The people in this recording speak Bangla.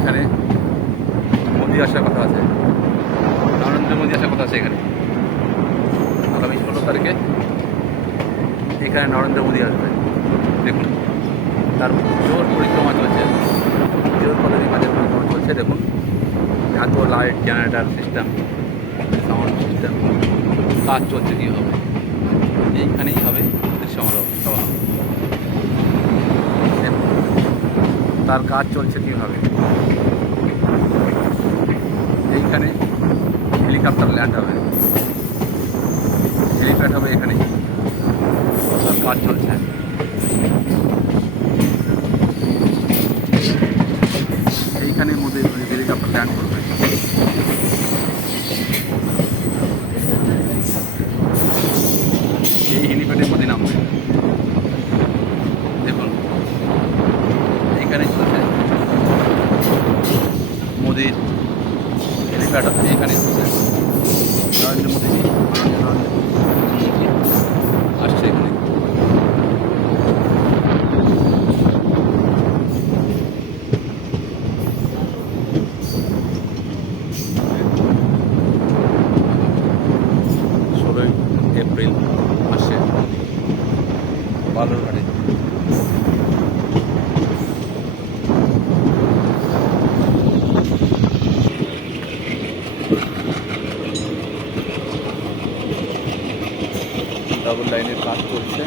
এইখানে মোদি আসার কথা আছে, নরেন্দ্র মোদি আসার কথা আছে এখানে আগামী 16 তারিখে এখানে নরেন্দ্র মোদি আসবে। দেখুন তার জোর পরিক্রমা চলছে, জোর পদবী মাঝের পরিক্রমা চলছে। দেখুন এত light, generator system, sound system, কাজ চলছে কীভাবে। এইখানেই হবে সমারোহ সভা। তার কাজ চলছে কীভাবে। এইখানে হেলিকপ্টার ল্যান্ড হবে, হেলিপ্যাড হবে এখানে, তার কাজ চলছে। এইখানের মধ্যে হেলিকপ্টার ল্যান্ড করবে। এই হেলিপ্যাডের মধ্যে নামবে। দেখুন এইখানে চলছে মোদির হেলিপ্যাড আছে, এখানে চলছে নরেন্দ্র মোদী আসছে এখানে। এপ্রিল মাসে বালুরঘাটে ডাবল লাইনের কাজ চলছে।